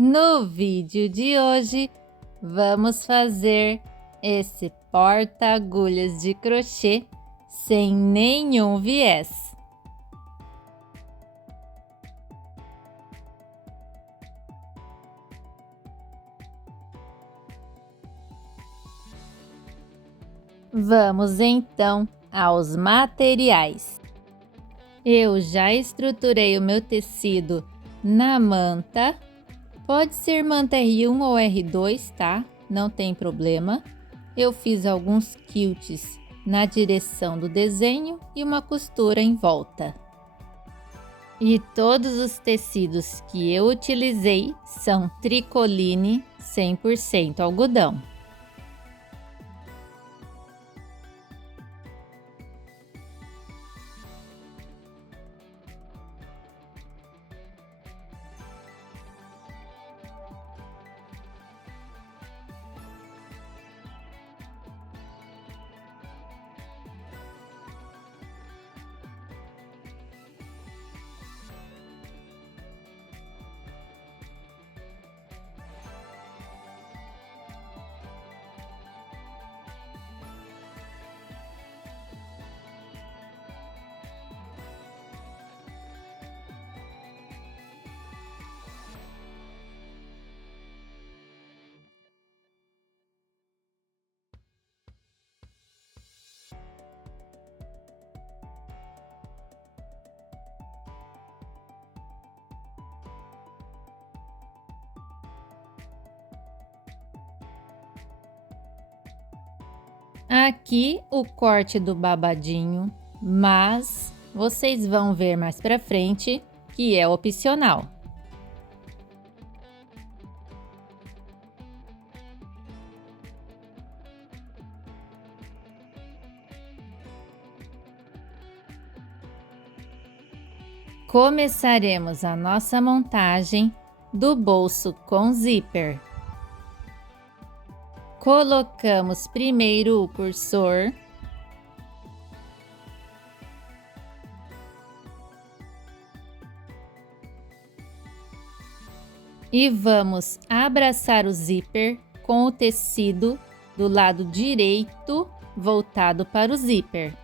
No vídeo de hoje, vamos fazer esse porta-agulhas de crochê sem nenhum viés. Vamos então aos materiais. Eu já estruturei o meu tecido na manta. Pode ser manta R1 ou R2, tá? Não tem problema. Eu fiz alguns quilts na direção do desenho e uma costura em volta. E todos os tecidos que eu utilizei são tricoline 100% algodão. Aqui o corte do babadinho, mas vocês vão ver mais pra frente que é opcional. Começaremos a nossa montagem do bolso com zíper. Colocamos primeiro o cursor. E vamos abraçar o zíper com o tecido do lado direito voltado para o zíper.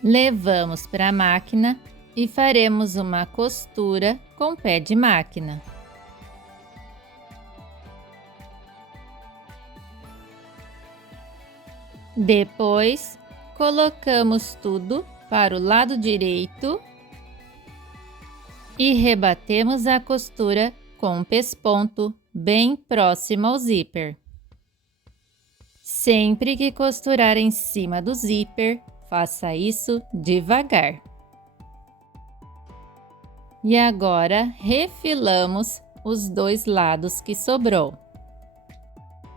Levamos para a máquina e faremos uma costura com pé de máquina. Depois, colocamos tudo para o lado direito e rebatemos a costura com um pesponto bem próximo ao zíper. Sempre que costurar em cima do zíper, faça isso devagar. E agora, refilamos os dois lados que sobrou.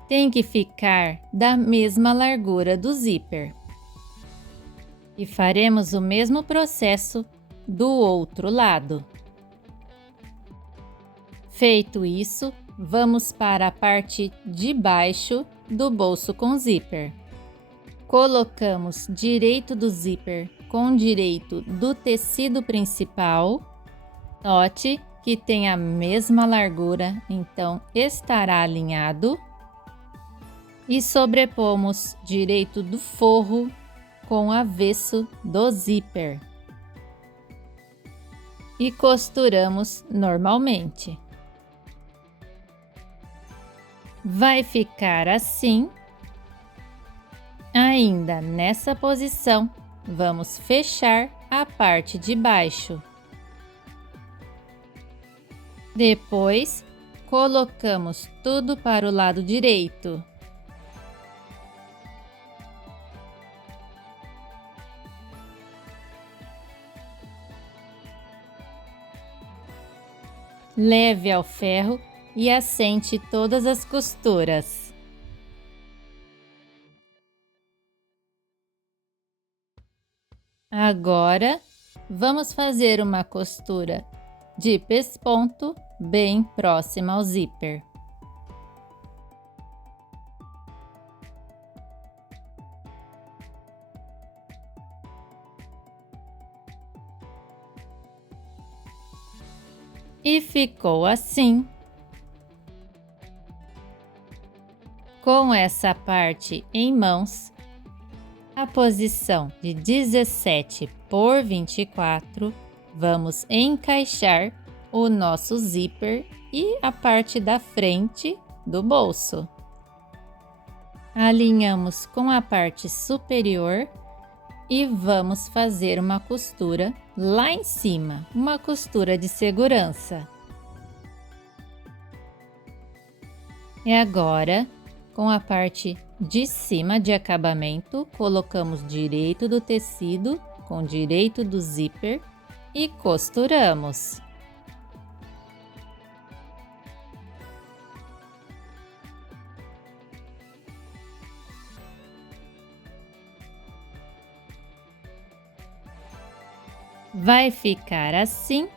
Tem que ficar da mesma largura do zíper. E faremos o mesmo processo do outro lado. Feito isso, vamos para a parte de baixo do bolso com zíper. Colocamos direito do zíper com direito do tecido principal. Note que tem a mesma largura, então estará alinhado. E sobrepomos direito do forro com o avesso do zíper. E costuramos normalmente. Vai ficar assim. Ainda nessa posição, vamos fechar a parte de baixo. Depois, colocamos tudo para o lado direito. Leve ao ferro e assente todas as costuras. Agora, vamos fazer uma costura de pesponto bem próxima ao zíper. E ficou assim. Com essa parte em mãos, a posição de 17 por 24, vamos encaixar o nosso zíper e a parte da frente do bolso. Alinhamos com a parte superior e vamos fazer uma costura lá em cima, uma costura de segurança. E agora, com a parte de cima de acabamento, colocamos direito do tecido com direito do zíper e costuramos. Vai ficar assim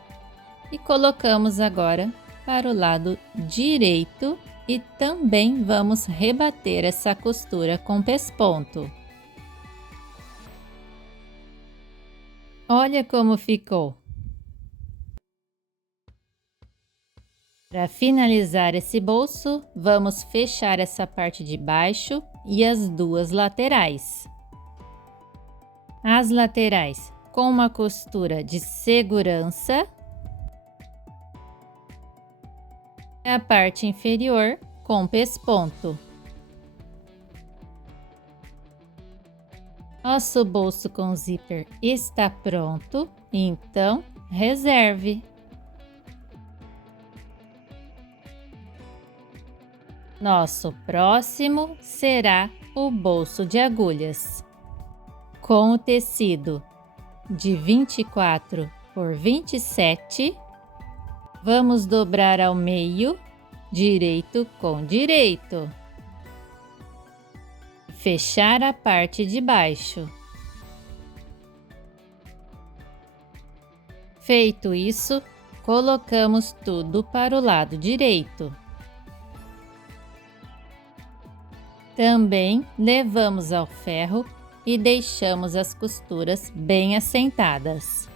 e colocamos agora para o lado direito e também vamos rebater essa costura com pesponto. Olha como ficou! Para finalizar esse bolso, vamos fechar essa parte de baixo e as duas laterais. As laterais com uma costura de segurança. A parte inferior com pesponto. Nosso bolso com zíper está pronto, então reserve. Nosso próximo será o bolso de agulhas. Com o tecido de 24 por 27, vamos dobrar ao meio, direito com direito. Fechar a parte de baixo. Feito isso, colocamos tudo para o lado direito. Também levamos ao ferro e deixamos as costuras bem assentadas.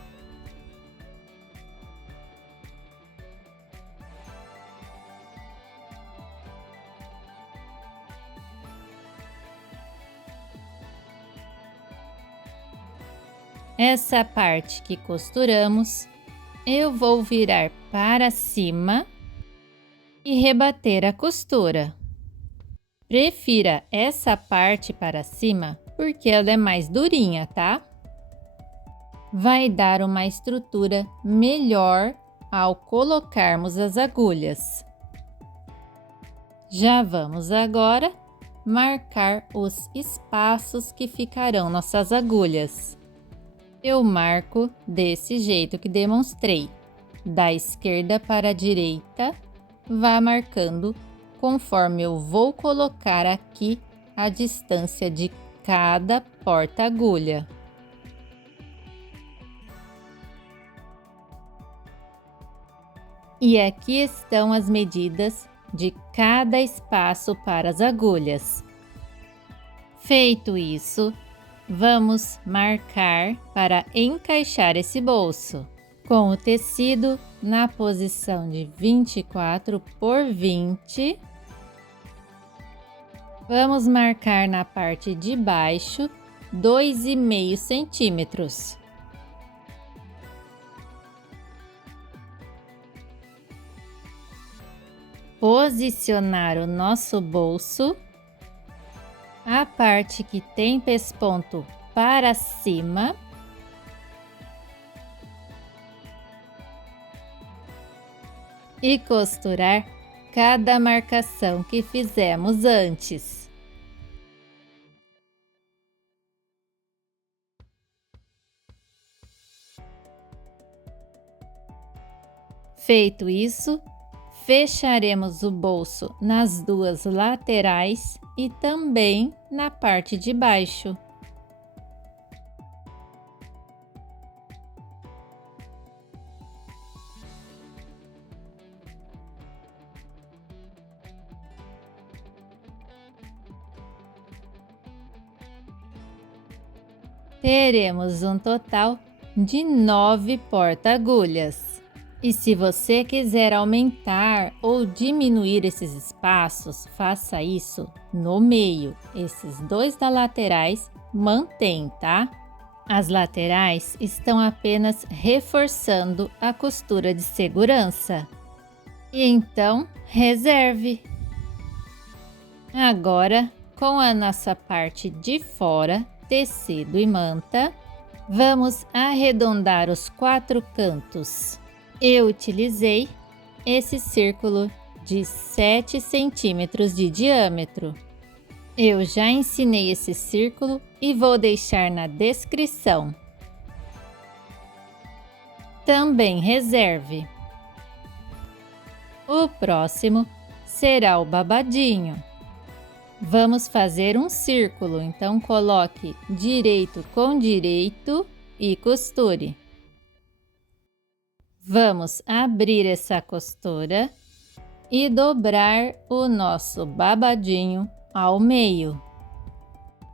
Essa parte que costuramos, eu vou virar para cima e rebater a costura. Prefira essa parte para cima porque ela é mais durinha, tá? Vai dar uma estrutura melhor ao colocarmos as agulhas. Já vamos agora marcar os espaços que ficarão nossas agulhas. Eu marco desse jeito que demonstrei, da esquerda para a direita, vá marcando conforme eu vou colocar aqui a distância de cada porta-agulha. E aqui estão as medidas de cada espaço para as agulhas. Feito isso, vamos marcar para encaixar esse bolso com o tecido na posição de 24 por 20. Vamos marcar na parte de baixo 2,5 centímetros. Posicionar o nosso bolso. A parte que tem pesponto para cima. E costurar cada marcação que fizemos antes. Feito isso, fecharemos o bolso nas duas laterais e também na parte de baixo. Teremos um total de 9 porta-agulhas. E se você quiser aumentar ou diminuir esses espaços, faça isso no meio. Esses dois da laterais mantém, tá? As laterais estão apenas reforçando a costura de segurança. E então, reserve. Agora, com a nossa parte de fora, tecido e manta, vamos arredondar os 4 cantos. Eu utilizei esse círculo de 7 centímetros de diâmetro. Eu já ensinei esse círculo e vou deixar na descrição. Também reserve. O próximo será o babadinho. Vamos fazer um círculo, então coloque direito com direito e costure. Vamos abrir essa costura e dobrar o nosso babadinho ao meio.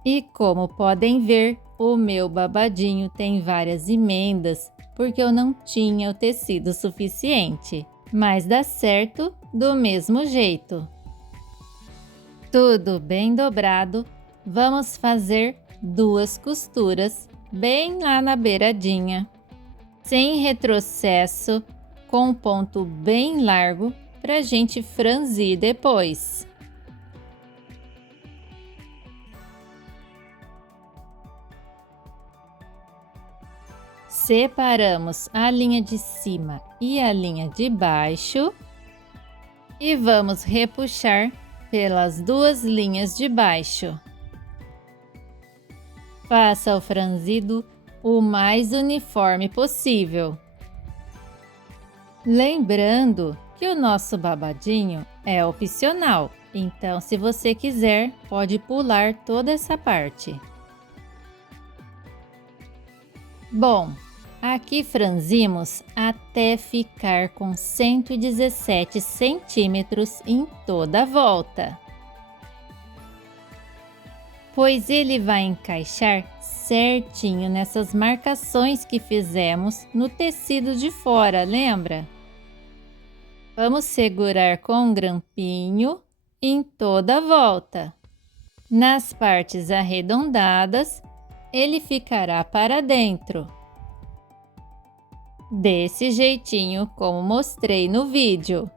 E como podem ver, o meu babadinho tem várias emendas, porque eu não tinha o tecido suficiente, mas dá certo do mesmo jeito. Tudo bem dobrado, vamos fazer 2 costuras bem lá na beiradinha, sem retrocesso, com um ponto bem largo para a gente franzir depois. Separamos a linha de cima e a linha de baixo e vamos repuxar pelas 2 linhas de baixo. Faça o franzido o mais uniforme possível. Lembrando que o nosso babadinho é opcional, então se você quiser, pode pular toda essa parte. Bom, aqui franzimos até ficar com 117 centímetros em toda a volta, pois ele vai encaixar certinho nessas marcações que fizemos no tecido de fora, lembra? Vamos segurar com um grampinho em toda a volta. Nas partes arredondadas, ele ficará para dentro, desse jeitinho como mostrei no vídeo.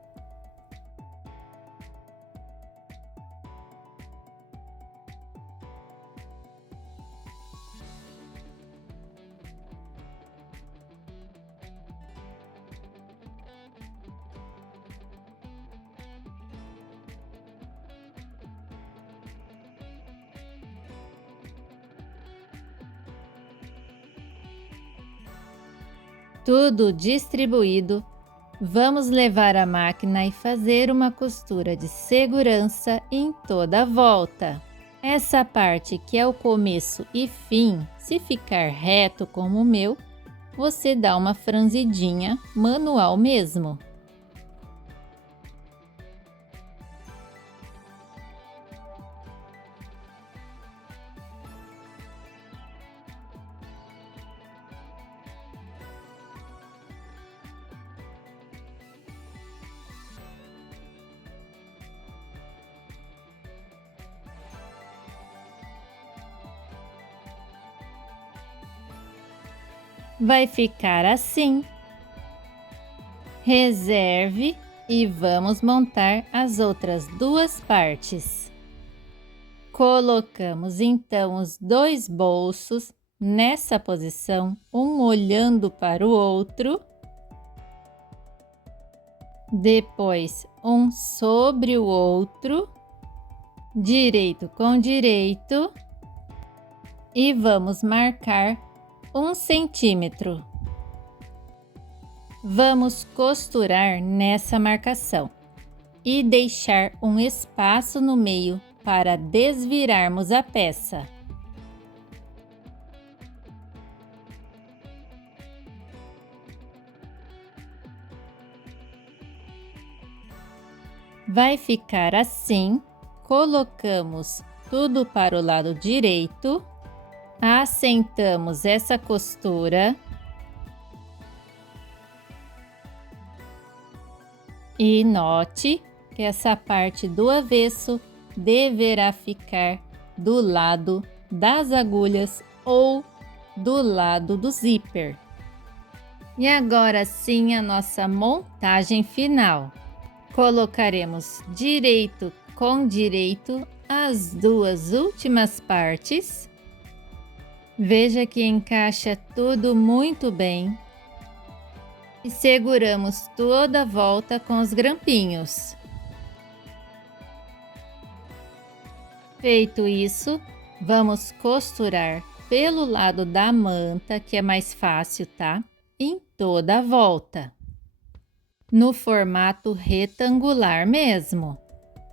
Tudo distribuído, vamos levar a máquina e fazer uma costura de segurança em toda a volta. Essa parte que é o começo e fim, se ficar reto como o meu, você dá uma franzidinha manual mesmo. Vai ficar assim. Reserve e vamos montar as outras 2 partes. Colocamos então os 2 bolsos nessa posição, um olhando para o outro. Depois, um sobre o outro, direito com direito, e vamos marcar 1 centímetro. Vamos costurar nessa marcação e deixar um espaço no meio para desvirarmos a peça. Vai ficar assim. Colocamos tudo para o lado direito, assentamos essa costura, E note que essa parte do avesso deverá ficar do lado das agulhas ou do lado do zíper. E agora sim a nossa montagem final. Colocaremos direito com direito as duas últimas partes. Veja que encaixa tudo muito bem. E seguramos toda a volta com os grampinhos. Feito isso, vamos costurar pelo lado da manta, que é mais fácil, tá? Em toda a volta. No formato retangular mesmo.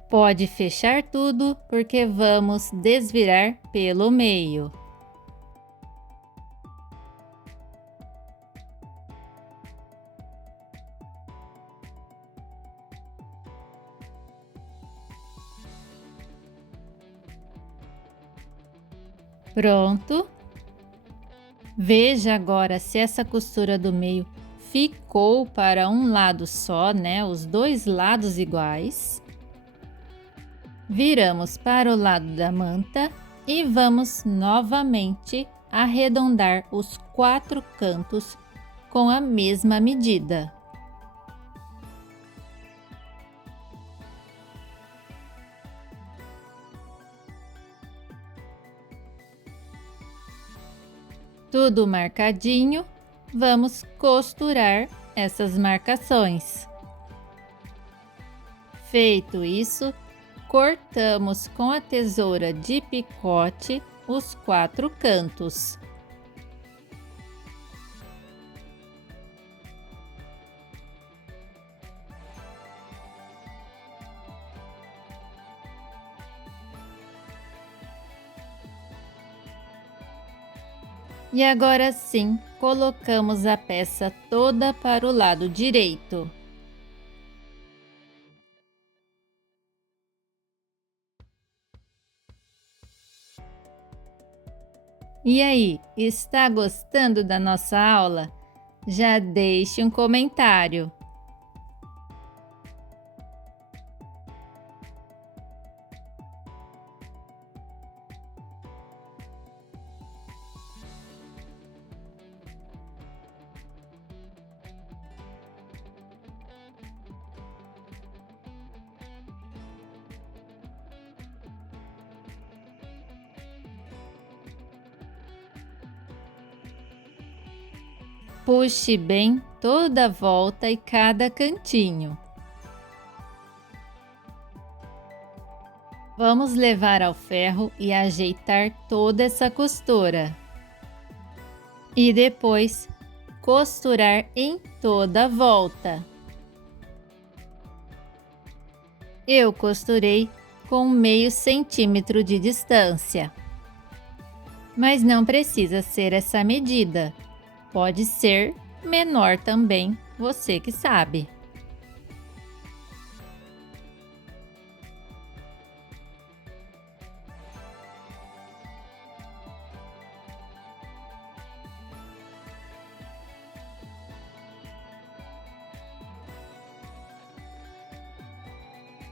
Pode fechar tudo, porque vamos desvirar pelo meio. Pronto. Veja agora se essa costura do meio ficou para um lado só, né? Os dois lados iguais. Viramos para o lado da manta e vamos novamente arredondar os 4 cantos com a mesma medida. Tudo marcadinho, vamos costurar essas marcações. Feito isso, cortamos com a tesoura de picote os 4 cantos. E agora sim, colocamos a peça toda para o lado direito. E aí, está gostando da nossa aula? Já deixe um comentário. Puxe bem toda a volta e cada cantinho. Vamos levar ao ferro e ajeitar toda essa costura. E depois costurar em toda a volta. Eu costurei com meio centímetro de distância. Mas não precisa ser essa medida. Pode ser menor também, você que sabe.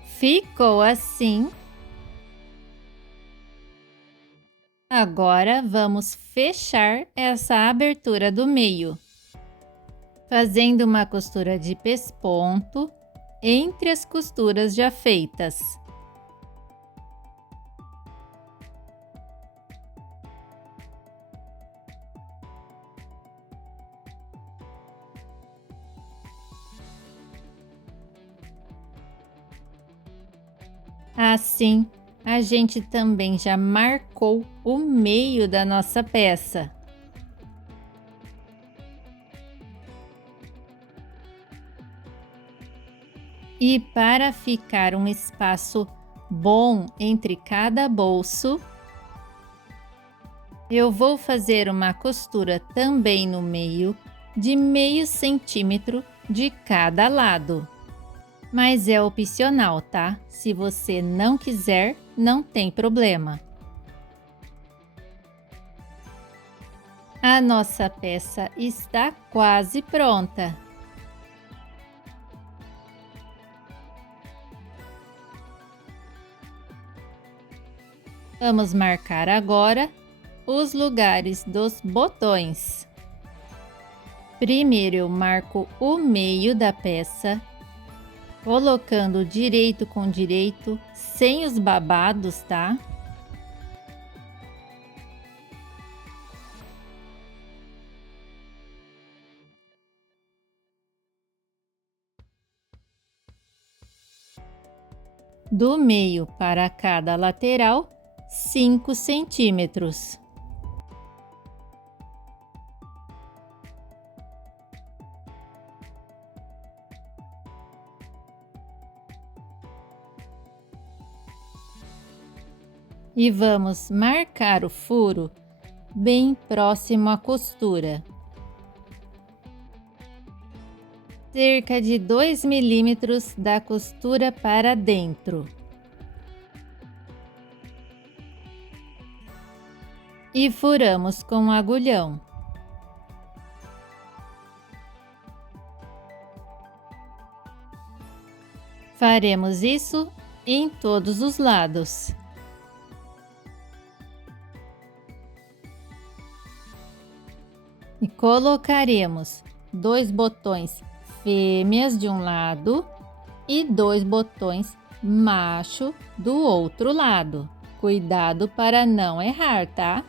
Ficou assim. Agora vamos fechar essa abertura do meio, fazendo uma costura de pesponto entre as costuras já feitas. Assim, a gente também já marcou o meio da nossa peça. E para ficar um espaço bom entre cada bolso, eu vou fazer uma costura também no meio de meio centímetro de cada lado. Mas é opcional, tá? Se você não quiser, não tem problema. A nossa peça está quase pronta. Vamos marcar agora os lugares dos botões. Primeiro eu marco o meio da peça, colocando direito com direito, sem os babados, tá? Do meio para cada lateral, 5 centímetros. E vamos marcar o furo bem próximo à costura. Cerca de 2 milímetros da costura para dentro. E furamos com o agulhão. Faremos isso em todos os lados. E colocaremos 2 botões fêmeas de um lado e 2 botões macho do outro lado. Cuidado para não errar, tá?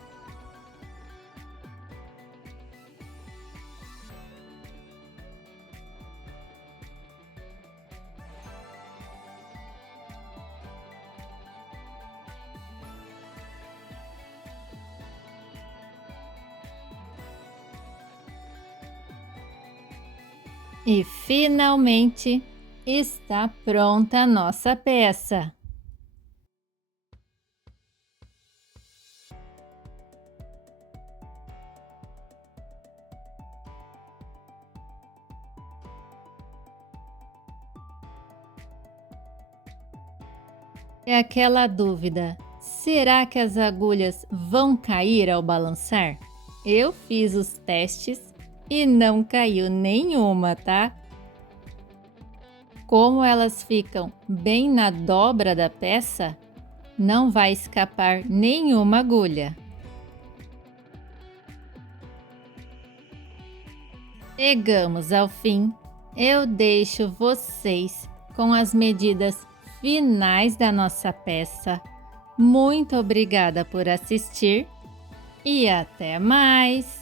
E finalmente está pronta a nossa peça. É aquela dúvida: será que as agulhas vão cair ao balançar? Eu fiz os testes e não caiu nenhuma, tá? Como elas ficam bem na dobra da peça, não vai escapar nenhuma agulha. Chegamos ao fim. Eu deixo vocês com as medidas finais da nossa peça. Muito obrigada por assistir e até mais!